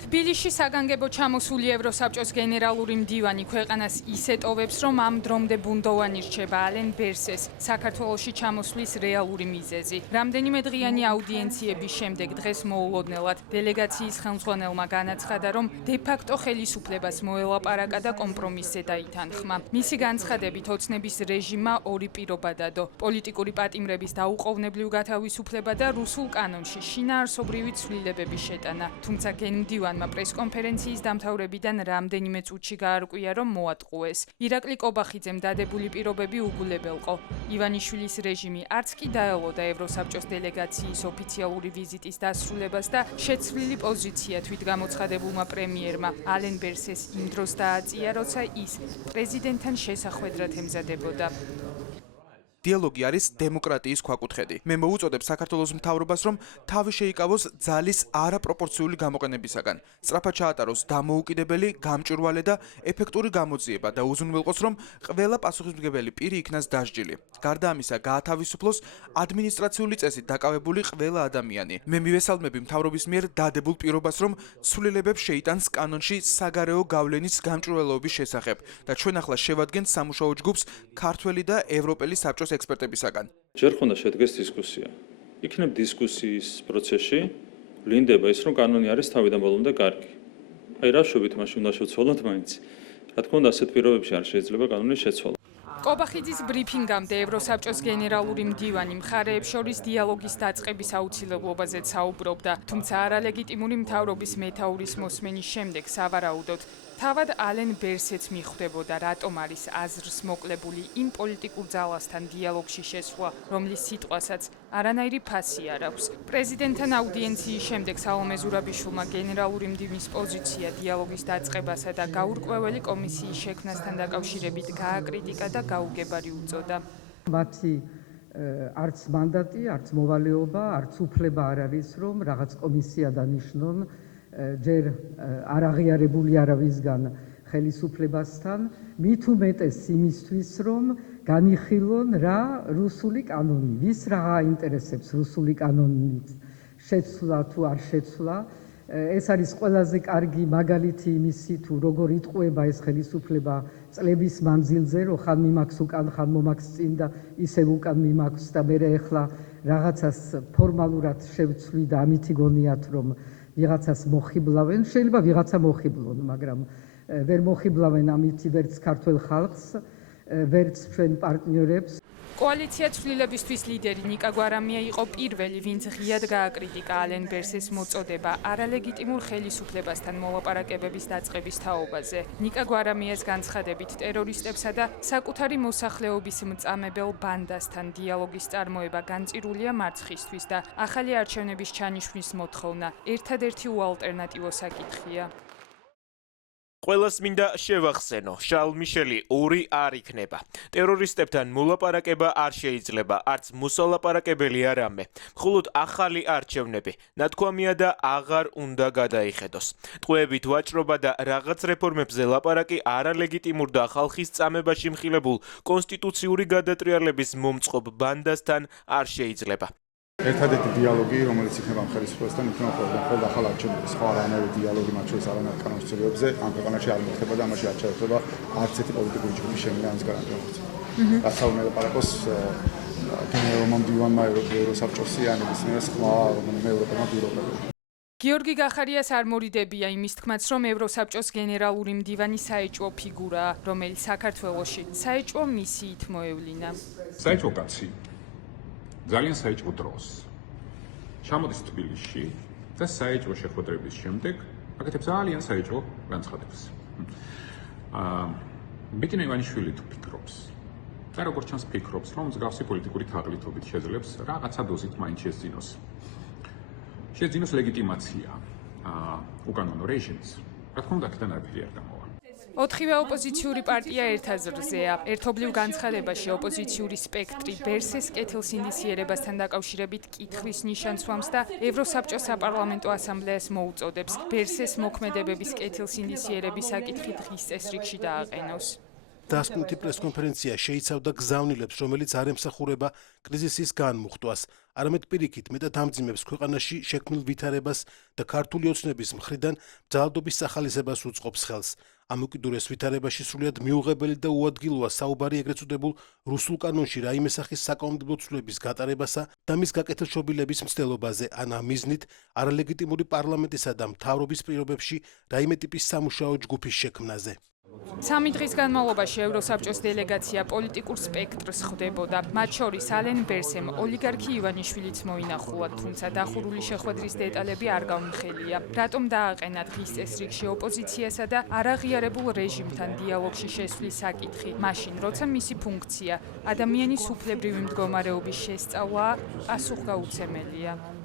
თბილისში საგანგებო ჩამოსული ევროსაბჭოს გენერალური მდივანი ქვეყანას ისეთოვებს, რომ ამ დრომდე ბუნდოვანი რჩება ალენ ბერსეს საქართველოში ჩამოსვლის რეალური მიზეზი. რამდენიმე დღიანი აუდიენციების შემდეგ დღეს მოულოდნელად დელეგაციის ხელმძღვანელმა განაცხადა, რომ დე-ფაქტო ხელისუფლებას მოელაპარაკა და კომპრომისზე დაითანხმა. მისი განცხადებით ოცნების რეჟიმმა ორი პირობა დადო: პოლიტიკური პატიმრების დაუყოვნებლივ გათავისუფლება და რუსულ კანონში შინაარსობრივი ცვლილებების შეტანა. თუმცა გენმდივანმა პრესკონფერენციის დამთავრებიდან რამდენიმე წუთში გაარკვია, რომ მოატყუეს. ირაკლი კობახიძემ დადებული პირობები უგულებელყო. ივანიშვილის რეჟიმი არც კი დაელოდა ევროსაბჭოს დელეგაციის ოფიციალური ვიზიტის დასრულებას და შეცვლილი პოზიცია თვით გამოცხადებულმა პრემიერმა ალენ ბერსეს იმ დროს დააწია, როცა ის პრეზიდენტთან შესახვედრად ემზადებოდა. დიალოგი არის დემოკრატიის ქვაკუთხედი. მე მოუწოდებ საქართველოს მთავრობას, რომ თავი შეიკავოს ძალის არაპროპორციული გამოყენებისაგან, სწრაფად ჩაატაროს დამოუკიდებელი, გამჭვირვალე და ეფექტური გამოძიება და უზრუნველყოს, რომ ყველა პასუხისმგებელი პირი იქნას დასჯილი. გარდა ამისა, გაათავისუფლოს ადმინისტრაციული წესით დაკავებული ყველა ადამიანი. მე მივესალმები მთავრობის მიერ დადებულ პირობას, რომ ცვლილებებს შეიტანს კანონში საგარეო გავლენის გამჭვირვალეობის შესახებ და ჩვენ ახლა შევადგენთ სამუშაო ჯგუფს ქართველი და ევროპელი საბჭოს ექსპერტებისაგან. ჯერ ხონდა შედგეს დისკუსია. იქნებ დისკუსიის პროცესში ვლინდება ის, რომ კანონი არის თავიდან ბოლომდე კარგი. აი რა შევით მაშინ უნდა შევცვალოთ მაინც. რა თქმა უნდა, ასეთ პირობებში არ შეიძლება კანონის შეცვალა. კობახიძის ბრიფინგამდე ევროსაბჭოს გენერალური მდივანი მხარეებს შორის დიალოგის დაწყების აუცილებლობაზეც საუბრობდა, თუმცა არალეგიტიმური მთავრობის მეთაურის მოსმენის შემდეგ სავარაუდოდ თავად ალენ ბერსეც მიხვდებოდა, რატომ არის აზრს მოკლებული იმ პოლიტიკურ ძალასთან დიალოგში შესვლა, რომლის სიტყვასაც არანაირი ფასი არ აქვს. პრეზიდენტთან აუდიენციის შემდეგ სალომე ზურაბიშვილმა გენერალური მდივნის პოზიცია დიალოგის დაწყებასა და გაურკვეველი კომისიის შექმნასთან დაკავშირებით გააკრიტიკა და გაუგებარი უწოდა. მათი არც მანდატი, არც მოვალეობა, არც უფლება არ არის, რომ რაღაც კომისია დანიშნონ ჯერ არ აღიარებული არავისგან ხელისუფლებასთან, მით უმეტეს იმისთვის, რომ განიხილონ რა რუსული კანონი, ვის რა აინტერესებს რუსული კანონის შეცვლა თუ არ შეცვლა. ეს არის ყველაზე კარგი მაგალითი იმისი, თუ როგორ იტყუება ეს ხელისუფლება წლების მანძილზე, რომ ხან მიმაქვს უკან, ხან მომაქვს წინ და ისევ უკან მიმაქვს და მე ეხლა რაღაცას ფორმალურად შევცვლი და ამითი გონიათ, რომ ვიღაცას მოხიბლავენ, შეიძლება ვიღაცა მოხიბლონ, მაგრამ ვერ მოხიბლავენ ამითი ვერც ქართულ ხალხს, ვერც ჩვენ პარტნიორებს. კოალიცია ცვლილებისთვის ლიდერი ნიკა გვარამია იყო პირველი, ვინც ღიად გააკრიტიკა ალენ ბერსეს მოწოდება არალეგიტიმურ ხელისუფლებასთან მოლაპარაკებების დაწყების თაობაზე. ნიკა გვარამიას განცხადებით ტერორისტებსა და საკუთარი მოსახლეობის მწამებელ ბანდასთან დიალოგის წარმოება განწირულია მარცხისთვის და ახალი არჩევნების ჩანიშვნის მოთხოვნა ერთადერთი უალტერნატივო საკითხია. ყველას მინდა შევახსენო, შარლ მიშელი 2 არ იქნება. ტერორისტებთან მოლაპარაკება არ შეიძლება, არც მოსალაპარაკებელი არამე. მხოლოდ ახალი არჩევნები, ნათქვამია და აღარ უნდა გადაიხედოს. ტყვეებით ვაჭრობა და რაღაც რეფორმებზე ლაპარაკი არალეგიტიმურ და ხალხის წამებაში მხილებულ კონსტიტუციური გადატრიალების მომწყობ ბანდასთან არ შეიძლება. ერთადერთი დიალოგი, რომელიც იქნება ხელისუფლებასთან, იქნება ხოლმე ახალ არჩევნებში. სხვა არანაირი დიალოგი მათ შორის არანაირ კანონმდებლობებზე ამ ქვეყანაში არ მოხდება და ამაში არ ჩაერთვება არც ერთი პოლიტიკური ჯგუფის შემდგენ ამის გარანტია მოხდება. გასაუბრებელი ლაპარაკოს გენერალურმა მდივანმა ევროსაბჭოსი ან ისინი სხვა რომელიმე ევროპელმა პირობებმა. გიორგი გახარიას არ მორიდებია იმის თქმაც, რომ ევროსაბჭოს გენერალური მდივანი საეჭვო ფიგურაა, რომელიც საქართველოში საეჭვო მისიით მოევლინა. საეჭვო კაცი ძალიან საეჭვო დროს ჩამოდის თბილისში და საეჭვო შეხვედრების შემდეგ აკეთებს ძალიან საეჭვო განცხადებას. ბიტინა ივანიშვილი თუ ფიქრობს და როგორც ჩანს ფიქრობს, რომ მსგავსი პოლიტიკური თაღლითობით შეძლებს რაღაცა დოზით მაინც შეძინოს ლეგიტიმაცია უკანონო რეჟიმს. რა თქმა უნდა, აქედან არაფერი არ გამოვა. ოთხივე ოპოზიციური პარტია ერთ აზრზეა. ერთობლივ განცხადებაში ოპოზიციური სპექტრი ბერსეს კეთილსინდისიერებასთან დაკავშირებით კითხვის ნიშანს სვამს და ევროსაბჭოს საპარლამენტო ასამბლეას მოუწოდებს ბერსეს მოქმედებების კეთილსინდისიერების საკითხი დღის წესრიგში დააყენოს. დასკვნითი პრესკონფერენცია შეიცავდა გზავნილებს, რომელიც არ ემსახურება კრიზისის განმუხტვას, არამედ პირიქით მეტად ამძიმებს ქვეყანაში შექმნილ ვითარებას და ქართული ოცნების მხრიდან ძალადობის სახალისებას უწყობს ხელს. ამ უკიდურეს ვითარებაში სრულიად მიუღებელი და უადგილოა საუბარი ეგრეთ წოდებულ რუსულ კანონში რაიმე სახის საკანონმდებლო ცვლილების გატარებასა და მის გაკეთილშობილების მცდელობაზე, ან ამ მიზნით არალეგიტიმური პარლამენტისა და მთავრობის პირობებში რაიმე ტიპის სამუშაო ჯგუფის შექმნაზე. 3 დღის განმავლობაში ევროსაბჭოს დელეგაცია პოლიტიკურ სპექტრს ხვდებოდა. მათ შორის ალენ ბერსემ, ოლიგარქი ივანიშვილიც მოინახულა, თუმცა დახურული შეხვედრის დეტალები არ გავნახელია. რატომ დააყენა დღის წესრიგში ოპოზიციასა და არაღიარებულ რეჟიმთან დიალოგში შესვლის საკითხი, მაშინ, როცა მისი ფუნქცია ადამიანის უფლებრივი მდგომარეობის შესწავლაა, პასუხგაუცემელია.